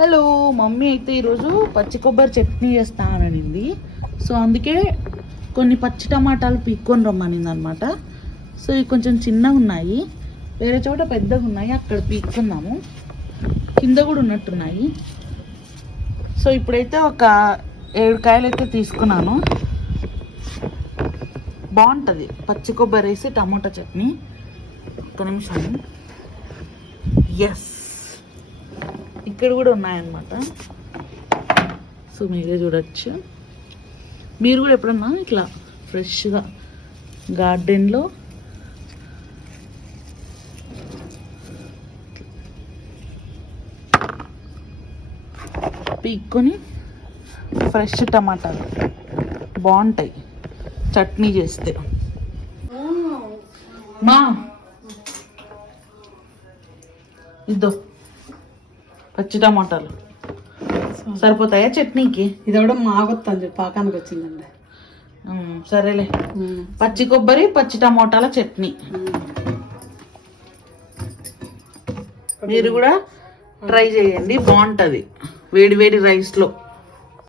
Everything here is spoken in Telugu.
హలో, మమ్మీ అయితే ఈరోజు పచ్చి కొబ్బరి చట్నీ చేస్తాననింది. సో అందుకే కొన్ని పచ్చి టమాటాలు పీక్కొని రమ్మనింది అనమాట. సో ఇవి కొంచెం చిన్నగా ఉన్నాయి, వేరే చోట పెద్దగా ఉన్నాయి, అక్కడ పీక్కుందాము. కింద కూడా ఉన్నట్టున్నాయి. సో ఇప్పుడైతే ఒక 7 కాయలు అయితే తీసుకున్నాను. బాగుంటుంది పచ్చి కొబ్బరి వేసి టమాటా చట్నీ. ఒక్క నిమిషం. ఎస్, ఇక్కడ కూడా ఉన్నాయన్నమాట. సో మీరే చూడొచ్చు. మీరు కూడా ఎప్పుడన్నా ఇట్లా ఫ్రెష్గా గార్డెన్లో పీక్కొని ఫ్రెష్ టమాటాలు బాగుంటాయి చట్నీ చేస్తే. మా ఇద్దో పచ్చి టమాటాలు సరిపోతాయా చట్నీకి? ఇది కూడా మాగొత్తుంది, పాకానికి వచ్చిందండి. సరేలే, పచ్చి కొబ్బరి పచ్చి టమాటాల చట్నీ. మీరు కూడా ట్రై చేయండి, బాగుంటుంది వేడి వేడి రైస్లో.